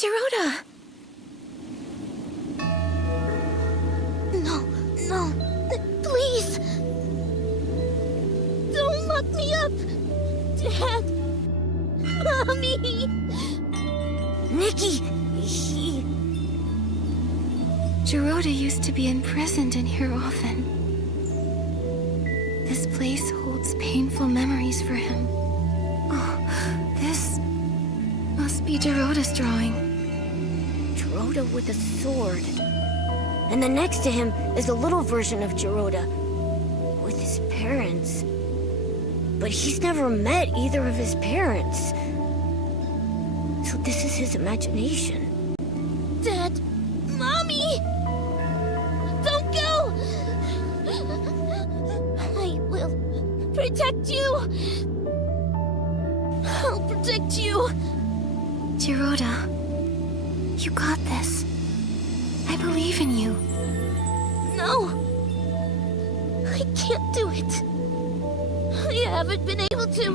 GIRODA! No, please! Don't lock me up! Dad! Mommy! Nikki! GIRODA used to be imprisoned in here often. This place holds painful memories for him. Oh, this must be GIRODA's drawing. GIRODA with a sword. And then next to him is a little version of GIRODA with his parents. But he's never met either of his parents. So this is his imagination. Dad! Mommy! Don't go! I will protect you! I'll protect you! GIRODA, you got this. I believe in you. No! I can't do it. I haven't been able to.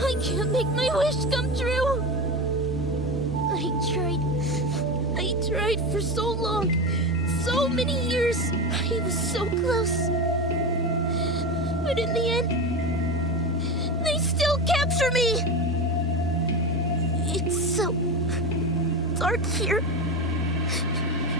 I can't make my wish come true. I tried for so long. So many years. I was so close. But in the end, they still capture me. It's so dark here.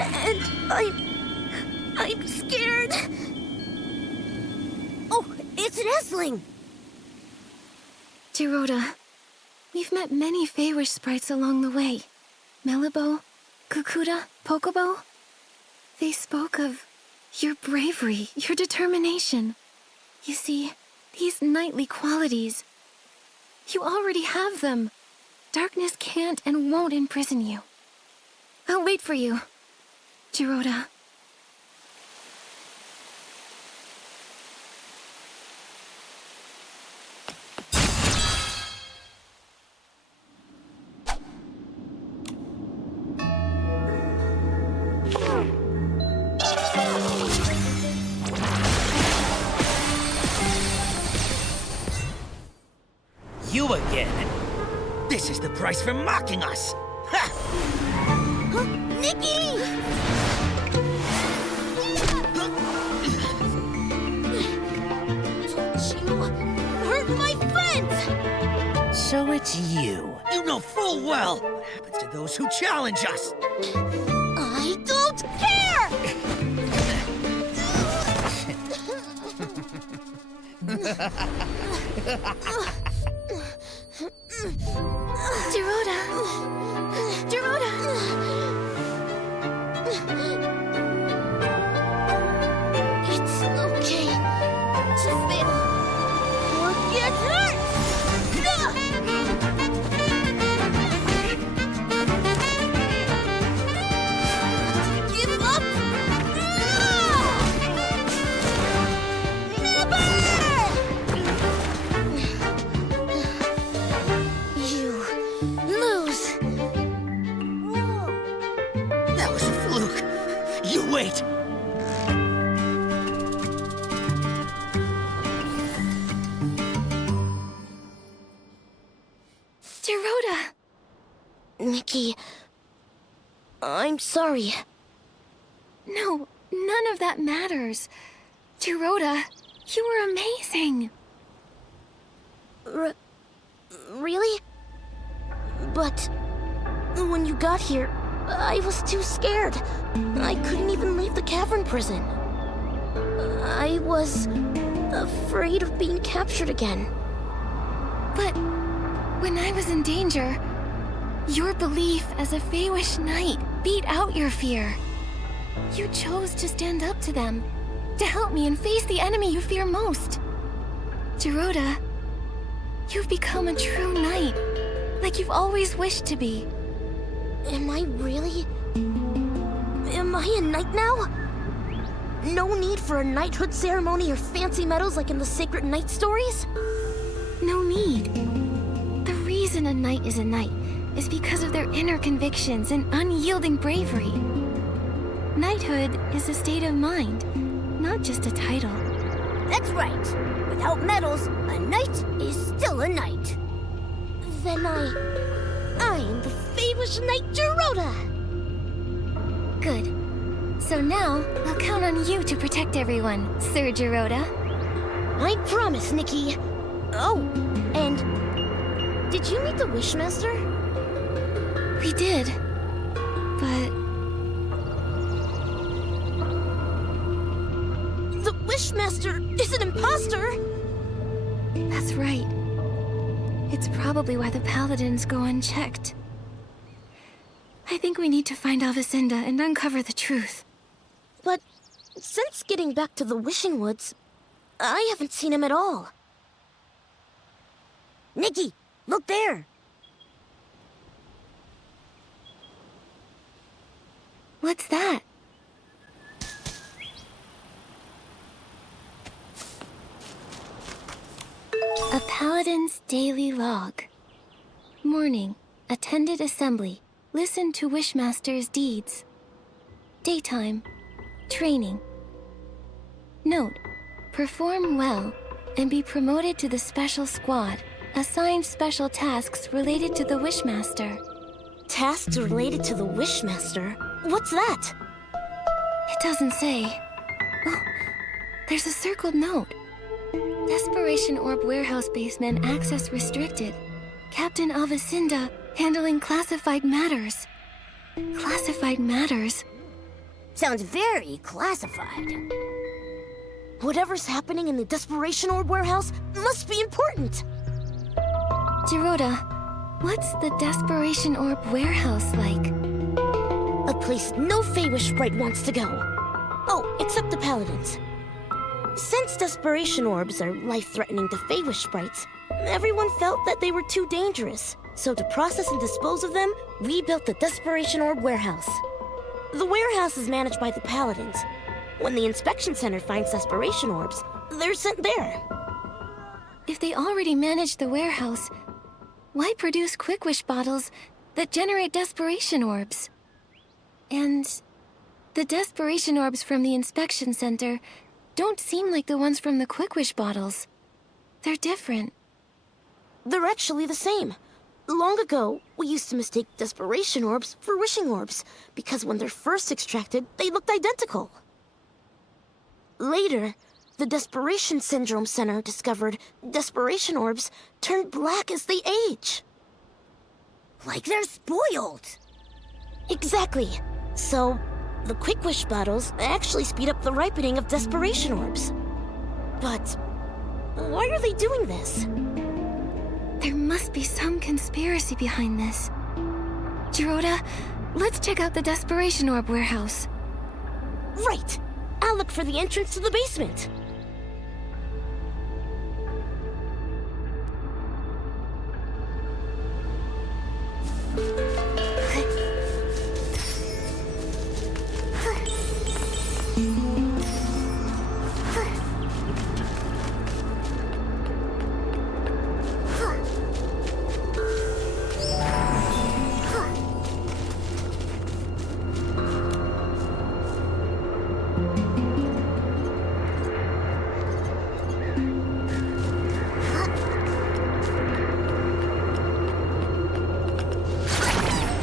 And I'm scared. Oh, it's an Esling! GIRODA, we've met many Feywish sprites along the way. Melibo, Kukuda, Pokobo. They spoke of your bravery, your determination. You see, these knightly qualities, you already have them. Darkness can't and won't imprison you. I'll wait for you, GIRODA. You again? This is the price for mocking us! Ha! Huh? Nikki! Don't you hurt my friends! So it's you. You know full well what happens to those who challenge us! I don't care! GIRODA! GIRODA! It's okay to fail or get hurt! Give up? Wait! GIRODA! Nikki, I'm sorry. No, none of that matters. GIRODA, you were amazing. Really? But when you got here, I was too scared. I couldn't even leave the cavern prison. I was afraid of being captured again. But when I was in danger, your belief as a Feywish knight beat out your fear. You chose to stand up to them, to help me and face the enemy you fear most. GIRODA, you've become a true knight, like you've always wished to be. Am I really? Am I a knight now? No need for a knighthood ceremony or fancy medals like in the sacred knight stories? No need. The reason a knight is a knight is because of their inner convictions and unyielding bravery. Knighthood is a state of mind, not just a title. That's right. Without medals, a knight is still a knight. Then I am the famous knight GIRODA! Good. So now, I'll count on you to protect everyone, Sir GIRODA. I promise, Nikki. Oh, and did you meet the Wishmaster? We did. But The Wishmaster is an imposter! that's right. It's probably why the paladins go unchecked. I think we need to find Alvacinda and uncover the truth. But since getting back to the Wishing Woods, I haven't seen him at all. Nikki, look there! What's that? A Paladin's Daily Log. Morning. Attended assembly. Listened to Wishmaster's deeds. Daytime. Training. Note. Perform well and be promoted to the special squad. Assigned special tasks related to the Wishmaster. Tasks related to the Wishmaster? What's that? It doesn't say. Oh, there's a circled note. Desperation Orb Warehouse Basement access restricted. Captain Alvacinda handling classified matters. Classified matters? Sounds very classified. Whatever's happening in the Desperation Orb Warehouse must be important. GIRODA, what's the Desperation Orb Warehouse like? A place no Feywish sprite wants to go. Oh, except the Paladins. Since Desperation Orbs are life-threatening to Feywish sprites, everyone felt that they were too dangerous. So to process and dispose of them, we built the Desperation Orb Warehouse. The warehouse is managed by the Paladins. When the inspection center finds Desperation Orbs, they're sent there. If they already manage the warehouse, why produce Quick Wish bottles that generate Desperation Orbs? And the Desperation Orbs from the inspection center don't seem like the ones from the Quick Wish bottles. They're different. They're actually the same. Long ago, we used to mistake Desperation Orbs for Wishing Orbs, because when they're first extracted, they looked identical. Later, the Desperation Syndrome Center discovered Desperation Orbs turn black as they age. Like they're spoiled. Exactly. So, the Quick Wish bottles actually speed up the ripening of Desperation Orbs. But why are they doing this? There must be some conspiracy behind this. GIRODA, let's check out the Desperation Orb Warehouse. Right! I'll look for the entrance to the basement.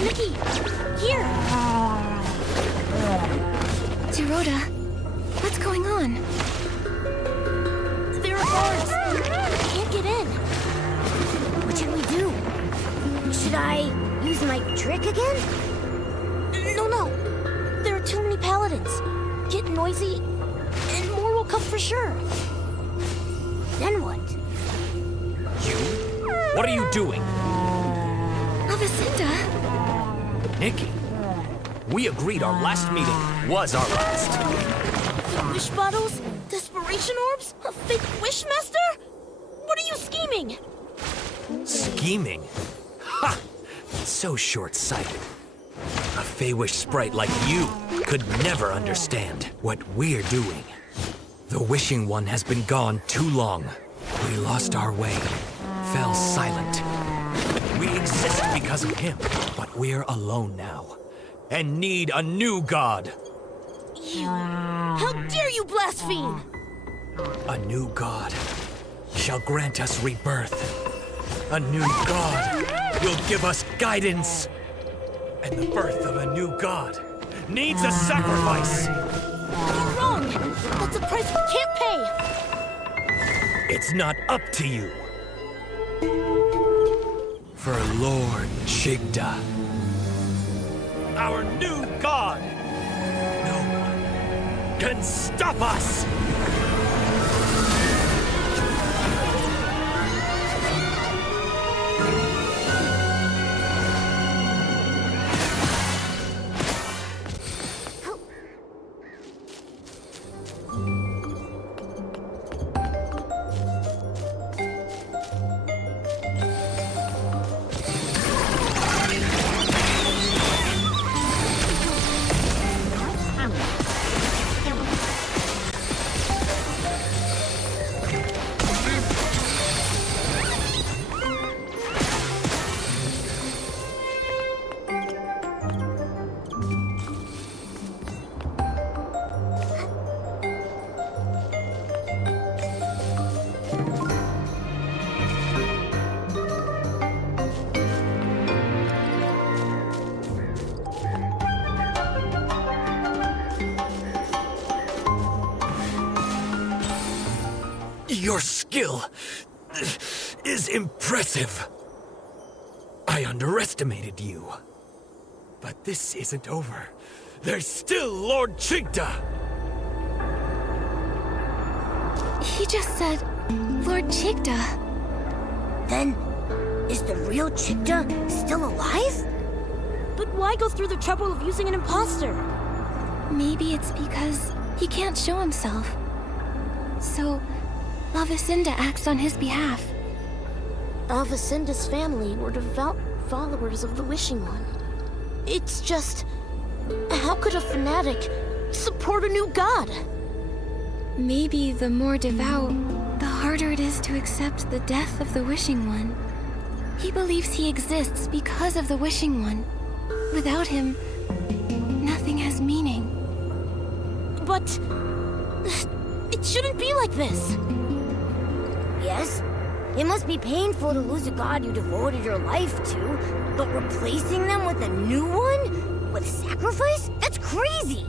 Nikki! Here! GIRODA, what's going on? There are guards! I can't get in! What should we do? Should I use my trick again? No. There are too many paladins. Get noisy, and more will come for sure. Then what? You? What are you doing? Alvacinda? Nikki? We agreed our last meeting was our last. Wish bottles? Desperation orbs? A fake wishmaster? What are you scheming? Scheming? Ha! So short-sighted. A Fey-wish sprite like you could never understand what we're doing. The Wishing One has been gone too long. We lost our way, fell silent. We exist because of him, but we're alone now, and need a new god. How dare you blaspheme! A new god shall grant us rebirth. A new god will give us guidance. And the birth of a new god needs a sacrifice. You're wrong! That's a price we can't pay! It's not up to you. For Lord Chigda, our new god, no one can stop us! Your skill is impressive. I underestimated you. But this isn't over. There's still Lord Chigda! He just said, Lord Chigda. Then, is the real Chigda still alive? But why go through the trouble of using an imposter? Maybe it's because he can't show himself. So, Lavacinda acts on his behalf. Lavacinda's family were devout followers of the Wishing One. It's just... how could a fanatic support a new god? Maybe the more devout, the harder it is to accept the death of the Wishing One. He believes he exists because of the Wishing One. Without him, nothing has meaning. But... it shouldn't be like this. Yes, it must be painful to lose a god you devoted your life to, but replacing them with a new one? With sacrifice? That's crazy!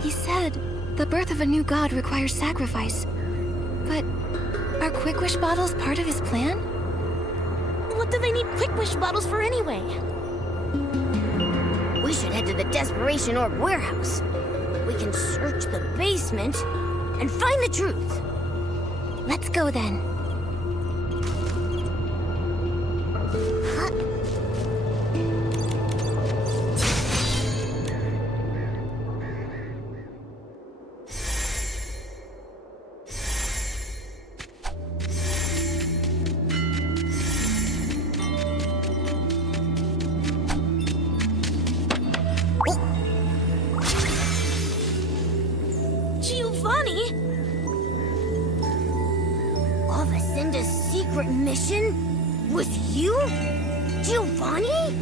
He said the birth of a new god requires sacrifice. But are Quick Wish bottles part of his plan? What do they need Quick Wish bottles for anyway? We should head to the Desperation Orb warehouse. We can search the basement and find the truth. Let's go then. Giovanni? Lavacinda's secret mission? Was you? Giovanni?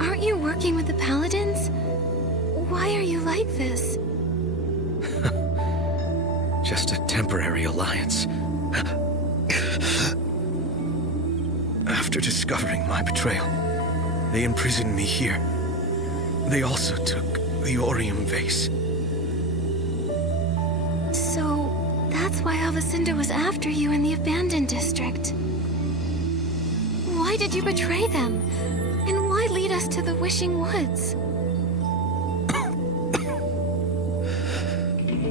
Aren't you working with the Paladins? Why are you like this? Just a temporary alliance. After discovering my betrayal, they imprisoned me here. They also took the Orium vase. So, that's why Lavacinda was after you in the abandoned district. Why did you betray them? And why lead us to the Wishing Woods?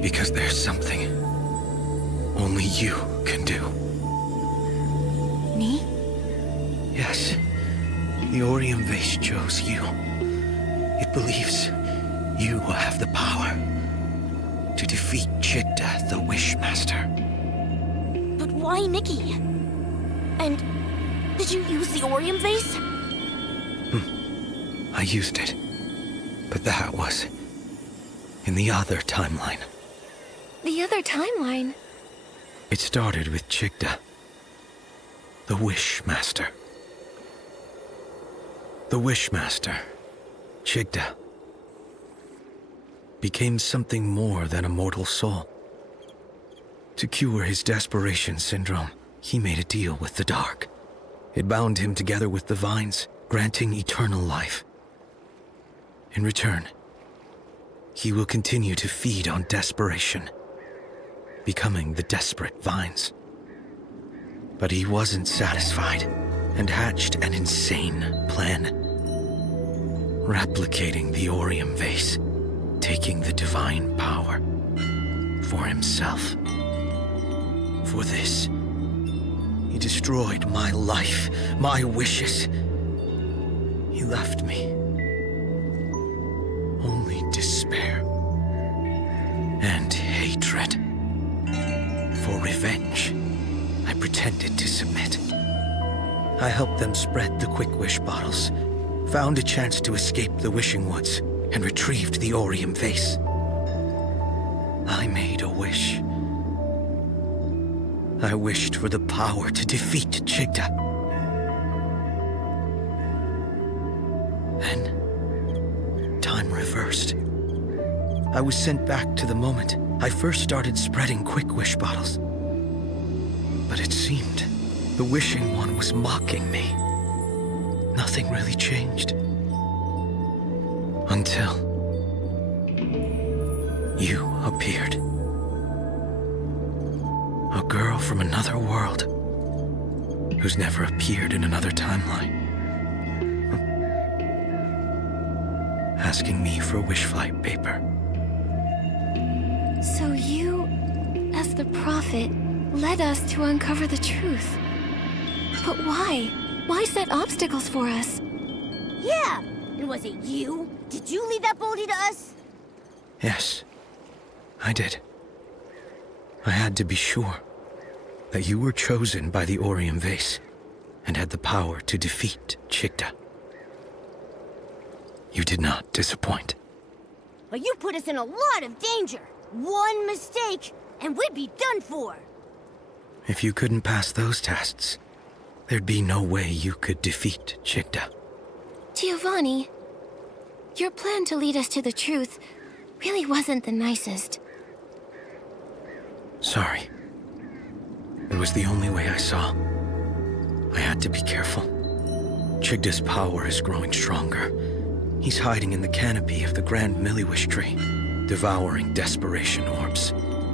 Because there's something only you can do. Me? Yes, the Orium vase chose you. It believes you will have the power to defeat Chigda, the Wishmaster. But why Nikki? And did you use the Orium vase? I used it, but that was in the other timeline. The other timeline? It started with Chigda, the Wishmaster. The Wishmaster, Chigda, became something more than a mortal soul. To cure his desperation syndrome, he made a deal with the dark. It bound him together with the vines, granting eternal life. In return, he will continue to feed on desperation, becoming the desperate vines. But he wasn't satisfied and hatched an insane plan. Replicating the Orium vase, taking the divine power for himself. For this, he destroyed my life, my wishes. He left me only despair and hatred. For revenge, I pretended to submit. I helped them spread the Quick Wish bottles, found a chance to escape the Wishing Woods, and retrieved the Orium vase. I made a wish. I wished for the power to defeat Chigda. Then, time reversed. I was sent back to the moment I first started spreading Quick Wish bottles. But it seemed the Wishing One was mocking me. Nothing really changed. Until you appeared. A girl from another world who's never appeared in another timeline. Asking me for wish flight paper. So you, as the prophet, led us to uncover the truth. But why? Why set obstacles for us? Yeah, and was it you? Did you lead that Boldy to us? Yes, I did. I had to be sure that you were chosen by the Orium vase and had the power to defeat Chigda. You did not disappoint. But you put us in a lot of danger. One mistake, and we'd be done for. If you couldn't pass those tests, there'd be no way you could defeat Chigda. Giovanni, your plan to lead us to the truth really wasn't the nicest. Sorry. It was the only way I saw. I had to be careful. Chigda's power is growing stronger. He's hiding in the canopy of the Grand Milliwish tree, devouring desperation orbs.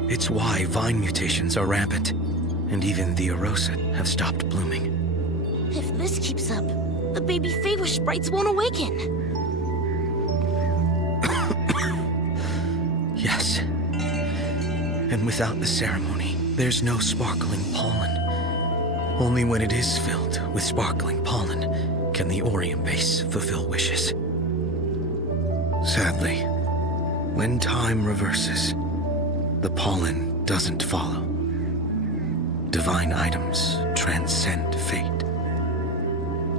It's why vine mutations are rampant, and even the Erosit have stopped blooming. If this keeps up, the baby Feywish sprites won't awaken. Yes. And without the ceremony, there's no sparkling pollen. Only when it is filled with sparkling pollen can the Orium base fulfill wishes. Sadly, when time reverses, the pollen doesn't follow. Divine items transcend fate.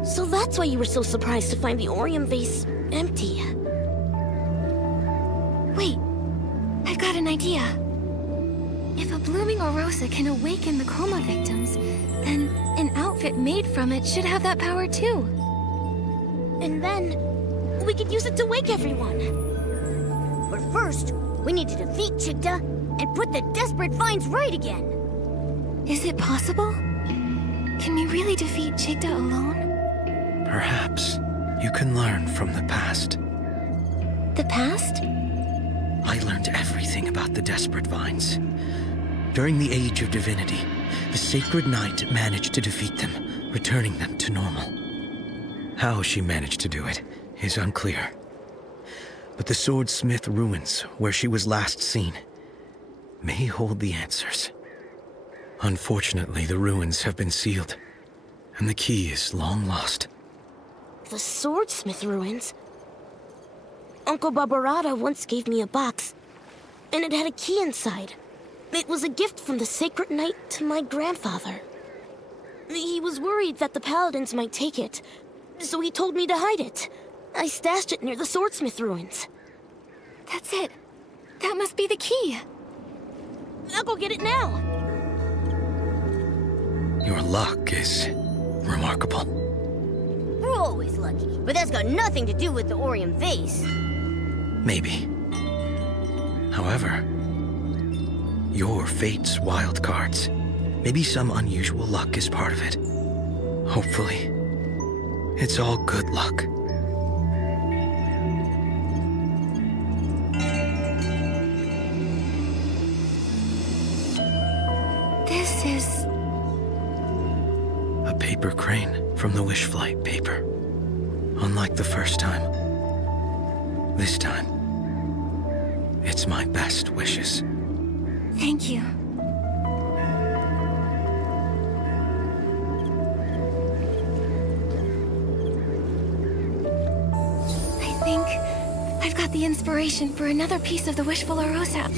So that's why you were so surprised to find the Orium vase empty. Wait, I've got an idea. If a blooming Orosa can awaken the coma victims, then an outfit made from it should have that power too. And then, we could use it to wake everyone. But first, we need to defeat Chigda and put the desperate vines right again. Is it possible? Can we really defeat Chigda alone? Perhaps you can learn from the past. The past? I learned everything about the desperate vines. During the Age of Divinity, the Sacred Knight managed to defeat them, returning them to normal. How she managed to do it is unclear. But the Swordsmith ruins, where she was last seen, may hold the answers. Unfortunately, the ruins have been sealed, and the key is long lost. The swordsmith ruins? Uncle Barbarata once gave me a box, and it had a key inside. It was a gift from the sacred night to my grandfather. He was worried that the paladins might take it, so he told me to hide it. I stashed it near the swordsmith ruins. That's it. That must be the key. I'll go get it now. Your luck is remarkable. We're always lucky, but that's got nothing to do with the Orion vase. Maybe. However, your fate's wild cards. Maybe some unusual luck is part of it. Hopefully, it's all good luck. This is... A paper crane from the wish flight paper. Unlike the first time, this time, it's my best wishes. Thank you. I think I've got the inspiration for another piece of the Wishful Rosa.